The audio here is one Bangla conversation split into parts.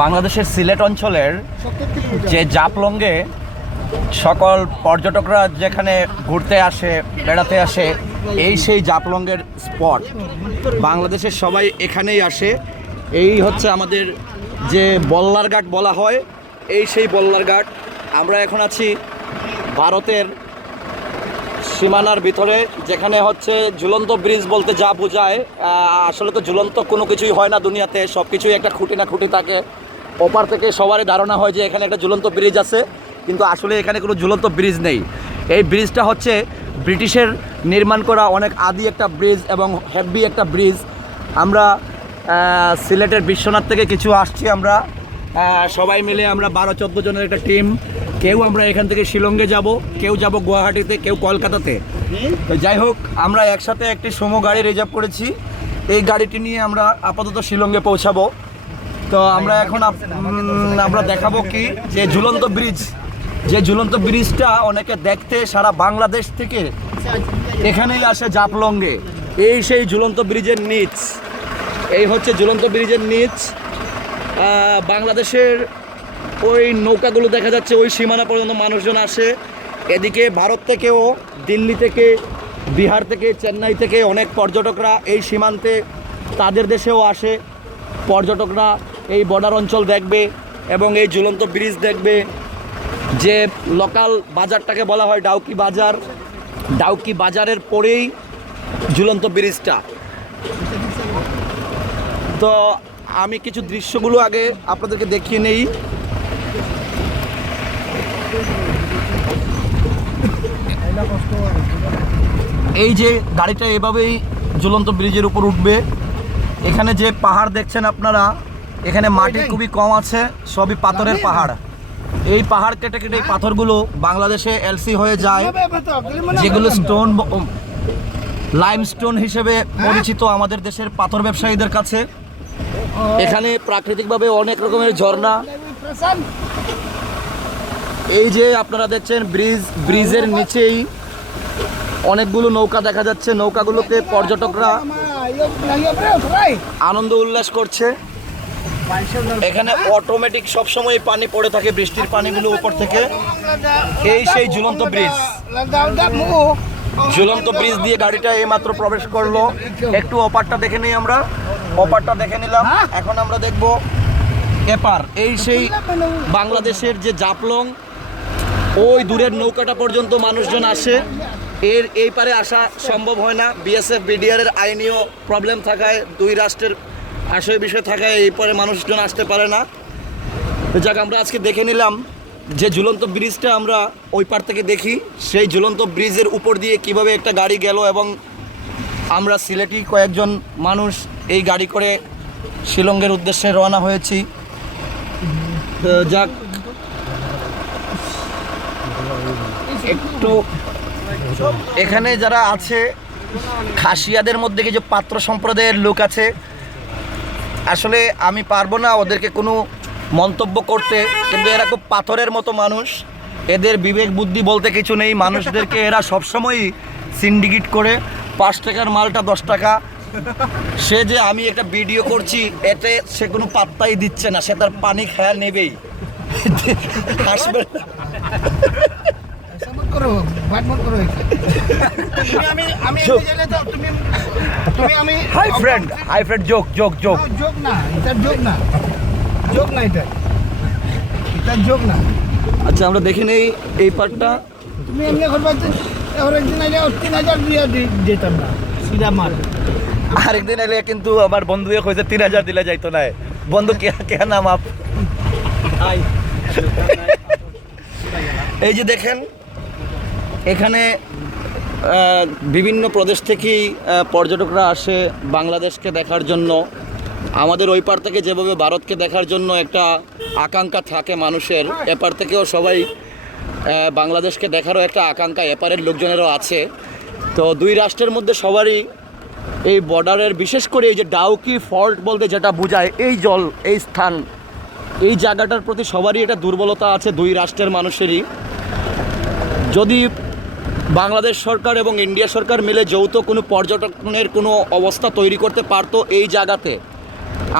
বাংলাদেশের সিলেট অঞ্চলের যে জাফলংয়ে সকল পর্যটকরা যেখানে ঘুরতে আসে, বেড়াতে আসে, এই সেই জাফলংয়ের স্পট। বাংলাদেশের সবাই এখানেই আসে। এই হচ্ছে আমাদের যে বল্লার ঘাট বলা হয়, এই সেই বল্লার ঘাট। আমরা এখন আছি ভারতের সীমানার ভিতরে, যেখানে হচ্ছে ঝুলন্ত ব্রিজ বলতে যা বোঝায়, আসলে তো ঝুলন্ত কোনো কিছুই হয় না দুনিয়াতে, সব কিছুই একটা খুঁটি না খুঁটি থাকে। ওপার থেকে সবারই ধারণা হয় যে এখানে একটা ঝুলন্ত ব্রিজ আছে, কিন্তু আসলে এখানে কোনো ঝুলন্ত ব্রিজ নেই। এই ব্রিজটা হচ্ছে ব্রিটিশের নির্মাণ করা অনেক আদি একটা ব্রিজ এবং হেভি একটা ব্রিজ। আমরা সিলেটের বিশ্বনাথ থেকে কিছু আসছি, আমরা সবাই মিলে আমরা 12-14 জনের একটা টিম। কেউ আমরা এখান থেকে শিলংয়ে যাব, কেউ যাব গুয়াহাটিতে, কেউ কলকাতাতে। তো যাই হোক, আমরা একসাথে একটি সুমো গাড়ি রিজার্ভ করেছি। এই গাড়িটি নিয়ে আমরা আপাতত শিলংয়ে পৌঁছাবো। তো আমরা এখন আমরা দেখাবো কি যে ঝুলন্ত ব্রিজ, যে ঝুলন্ত ব্রিজটা অনেকে দেখতে সারা বাংলাদেশ থেকে এখানেই আসে জাফলংয়ে। এই সেই ঝুলন্ত ব্রিজের নিচ, এই হচ্ছে ঝুলন্ত ব্রিজের নিচ। বাংলাদেশের ওই নৌকাগুলো দেখা যাচ্ছে, ওই সীমানা পর্যন্ত মানুষজন আসে। এদিকে ভারত থেকেও, দিল্লি থেকে, বিহার থেকে, চেন্নাই থেকে অনেক পর্যটকরা এই সীমান্তে তাদের দেশেও আসে। পর্যটকরা এই বর্ডার অঞ্চল দেখবে এবং এই ঝুলন্ত ব্রিজ দেখবে। যে লোকাল বাজারটাকে বলা হয় ডাউকি বাজার, ডাউকি বাজারের পরেই ঝুলন্ত ব্রিজটা। তো আমি কিছু দৃশ্যগুলো আগে আপনাদেরকে দেখিয়ে নেই। এই যে গাড়িটা এভাবেই ঝুলন্ত ব্রিজের উপর উঠবে। এখানে যে পাহাড় দেখছেন আপনারা, এখানে মাটি খুবই কম আছে, সবই পাথরের পাহাড়। এই পাহাড় কেটে কেটে এই পাথরগুলো বাংলাদেশে এলসি হয়ে যায়, যেগুলো স্টোন, লাইমস্টোন হিসেবে পরিচিত আমাদের দেশের পাথর ব্যবসায়ীদের কাছে। এখানে প্রাকৃতিকভাবে অনেক রকমের ঝর্ণা। এই যে আপনারা দেখছেন ব্রিজ, ব্রিজের নিচেই অনেকগুলো নৌকা দেখা যাচ্ছে। নৌকাগুলোতে পর্যটকরা আনন্দ উল্লাস করছে। এখানে অটোমেটিক সবসময় পানি পড়ে থাকে, বৃষ্টির পানিগুলো উপর থেকে। এই সেই ঝুলন্ত ব্রিজ, ঝুলন্ত ব্রিজ দিয়ে গাড়িটা এইমাত্র প্রবেশ করলো। একটু অপারটা দেখে নিই আমরা, অপারটা দেখে নিলাম। এখন আমরা দেখব এপার। এই সেই বাংলাদেশের যে জাফলং, ওই দূরের নৌকাটা পর্যন্ত মানুষজন আসে। এই পারে আসা সম্ভব হয় না, বিএসএফ বিডিআরের আইনীয় প্রবলেম থাকায়, দুই রাষ্ট্রের আশয় বিষয় থাকায় এই পারে মানুষজন আসতে পারে না। তো যাক, আমরা আজকে দেখে নিলাম যে ঝুলন্ত ব্রিজটা আমরা ওই পার থেকে দেখি। সেই ঝুলন্ত ব্রিজের উপর দিয়ে কিভাবে একটা গাড়ি গেল, এবং আমরা সিলেটি কয়েকজন মানুষ এই গাড়ি করে শিলংয়ের উদ্দেশ্যে রওনা হয়েছি। তো যাক, একটু এখানে যারা আছে খাসিয়াদের মধ্যে কিছু পাত্র সম্প্রদায়ের লোক আছে। আসলে আমি পারবো না ওদেরকে কোনো মন্তব্য করতে, কিন্তু এরা খুব পাথরের মতো মানুষ। এদের বিবেক বুদ্ধি বলতে কিছু নেই। মানুষদেরকে এরা সবসময়ই সিন্ডিকেট করে 5 টাকার মালটা 10 টাকা। সে যে আমি একটা ভিডিও করছি, এতে সে কোনো পাত্তাই দিচ্ছে না, সে তার পানি খায়া নেবেই, হাসবে। Hi friend, joke joke joke joke না, এটা জোক না, জোক না, এটা জোক না। আচ্ছা, আমরা দেখে নেই এই পার্টটা। তুমি এমনি করবা, একদিন আইলে 3000 দিয়ে যেতাম না, সিধা মার। আরেকদিন এলে কিন্তু আমার বন্ধু কইছে 3000 দিলে যাইতো না। বন্ধু কে নাম আপ? এই যে দেখেন, এখানে বিভিন্ন প্রদেশ থেকেই পর্যটকরা আসে বাংলাদেশকে দেখার জন্য। আমাদের ওই পার থেকে যেভাবে ভারতকে দেখার জন্য একটা আকাঙ্ক্ষা থাকে মানুষের, এপার থেকেও সবাই বাংলাদেশকে দেখারও একটা আকাঙ্ক্ষা এপারের লোকজনেরও আছে। তো দুই রাষ্ট্রের মধ্যে সবারই এই বর্ডারের, বিশেষ করে এই যে ডাউকি ফল্ট বলতে যেটা বোঝায়, এই জল, এই স্থান, এই জায়গাটার প্রতি সবারই একটা দুর্বলতা আছে দুই রাষ্ট্রের মানুষেরই। যদি বাংলাদেশ সরকার এবং ইন্ডিয়া সরকার মিলে যৌথ কোনো পর্যটনের কোনো অবস্থা তৈরি করতে পারতো এই জায়গাতে,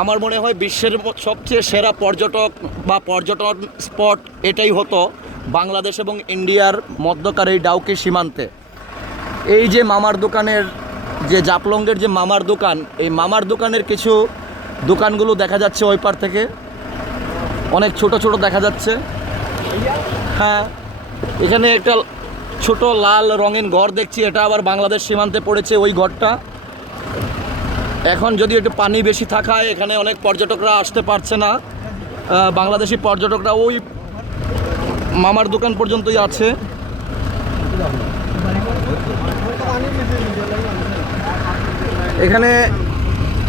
আমার মনে হয় বিশ্বের সবচেয়ে সেরা পর্যটক বা পর্যটন স্পট এটাই হতো বাংলাদেশ এবং ইন্ডিয়ার মধ্যকার এই ডাউকি সীমান্তে। এই যে মামার দোকানের যে জাপলংয়ের যে মামার দোকান, এই মামার দোকানের কিছু দোকানগুলো দেখা যাচ্ছে ওই পার থেকে, অনেক ছোট ছোট দেখা যাচ্ছে। হ্যাঁ, এখানে একটা ছোট লাল রঙিন ঘর দেখছি, এটা আবার বাংলাদেশ সীমান্তে পড়েছে ওই ঘরটা। এখন যদি একটু পানি বেশি থাকায় এখানে অনেক পর্যটকরা আসতে পারছে না, বাংলাদেশি পর্যটকরা ওই মামার দোকান পর্যন্তই আছে। এখানে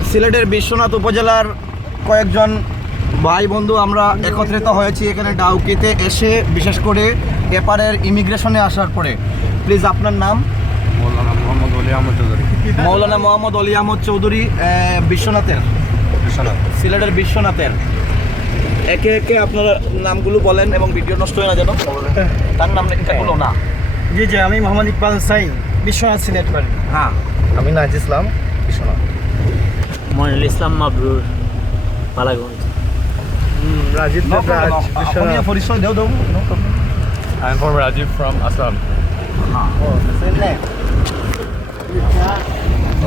সিলেটের বিশ্বনাথ উপজেলার কয়েকজন ভাই বন্ধু আমরা একত্রিত হয়েছি এখানে ডাউকিতে এসে, বিশেষ করে এপারের ইমিগ্রেশনে আসার পরে। প্লিজ আপনার নাম? মৌলানা মোহাম্মদ অলি আহমদ চৌধুরী। মৌলানা মোহাম্মদ অলি আহমদ চৌধুরী, বিশ্বনাথের, সিলেটের বিশ্বনাথের। একে একে আপনারা নামগুলো বলেন এবং ভিডিও নষ্ট হয় না যেন। তার নাম এগুলো না। জি জি, আমি মোহাম্মদ ইকবাল সাইন, বিশ্বনাথ সিলেট বাড়ি। হ্যাঁ, আমি নাজ ইসলাম, বিশ্বনাথ। মনিরুল ইসলাম মাবরুর, পালাগঞ্জ। রাজীব দেবরাজ, বিশ্বনাথ। পরিচয় দেও দেও। I'm from Rajiv from Assam.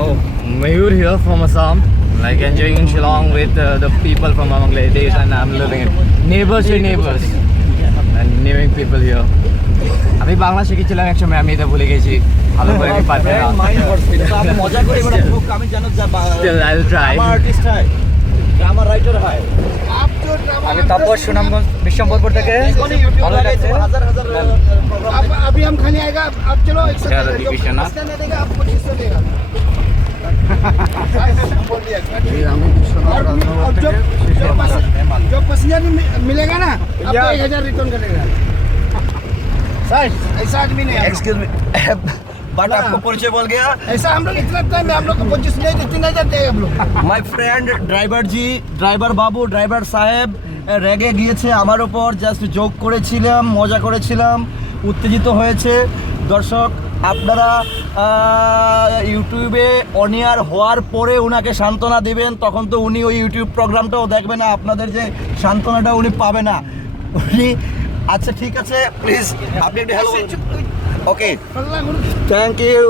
Oh, Mayur here from Assam. Like enjoying in Shillong with the people from Bangladesh, and I'm living in neighbors to neighbors and knowing people here. আমি বাংলা শিখেছিলাম এক সময়, আমি এটা ভুলে গেছি, ভালো করে আমি পারবো না। আমি মজা করি বড় খুব, আমি জানো Still, I'll try. আমার আর্টিস্ট হয়, আমার রাইটার হয়। আমি তাপস সুনামগঞ্জ বিশ্বম্বরপুর থেকে। ভালো লাগছে। হাজার হাজার अभी हम खाने आएगा, आप चलो एक साथ क्या रवि विश्वनाथ? देगा, आपको 2500 देगा। और जो पैसेंजर मिलेगा ना, आपको 1000 रिटर्न करेगा। ऐसा आदमी नहीं है। एक्सक्यूज मी, बट आपको परिचय बोल गया। ऐसा हम लोग इतना टाइम में हम लोग को 25 नहीं 3000 देगा हम लोग। My friend driver G, driver Babu, driver সাহেব রেগে গিয়েছে আমার উপর, জাস্ট জোক করেছিলাম, মজা করেছিলাম, উত্তেজিত হয়েছে। দর্শক আপনারা ইউটিউবে অনিয়ার হওয়ার পরে ওনাকে সান্ত্বনা দিবেন, তখন তো উনি ওই ইউটিউব প্রোগ্রামটাও দেখবে না, আপনাদের যে সান্ত্বনাটা উনি পাবে না উনি। আচ্ছা ঠিক আছে, প্লিজ আপনি একটু হ্যালো। Okay, thank you.